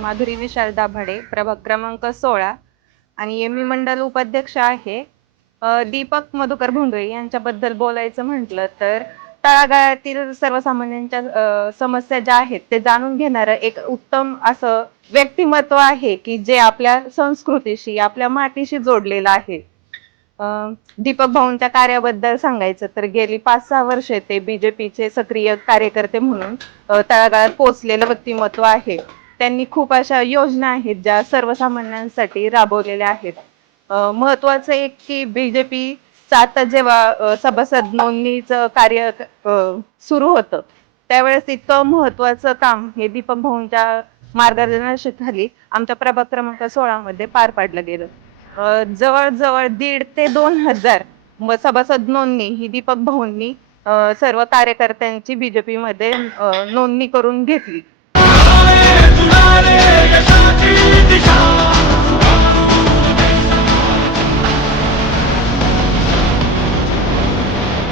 माधुरी विशाल दाभाडे, प्रभाग क्रमांक 16 आणि मी मंडल उपाध्यक्ष आहे. दीपक मधुकर भोंडवे यांच्याबद्दल बोलायचं म्हटलं तर तळागाळातील सर्वसामान्यांच्या समस्या ज्या आहेत ते जाणून घेणारं एक उत्तम असं व्यक्तिमत्व आहे की जे आपल्या संस्कृतीशी, आपल्या मातीशी जोडलेलं आहे. दीपक भाऊंच्या कार्याबद्दल सांगायचं तर गेली 5-6 वर्षे ते बीजेपीचे सक्रिय कार्यकर्ते म्हणून तळागाळात पोहोचलेलं व्यक्तिमत्व आहे. त्यांनी खूप अशा योजना आहेत ज्या सर्वसामान्यांसाठी राबवलेल्या आहेत. महत्वाचं एक की बीजेपीचं आता जेव्हा सभासद नोंदणीचं कार्य सुरू होतं त्यावेळेस इतकं महत्वाचं काम हे दीपक भाऊंच्या मार्गदर्शनाखाली आमच्या प्रभाग क्रमांक 16 मध्ये पार पाडलं गेलं. जवळजवळ 1,500 ते 2,000 सभासद नोंदणी ही दीपक भाऊंनी सर्व कार्यकर्त्यांची बीजेपी मध्ये नोंदणी करून घेतली.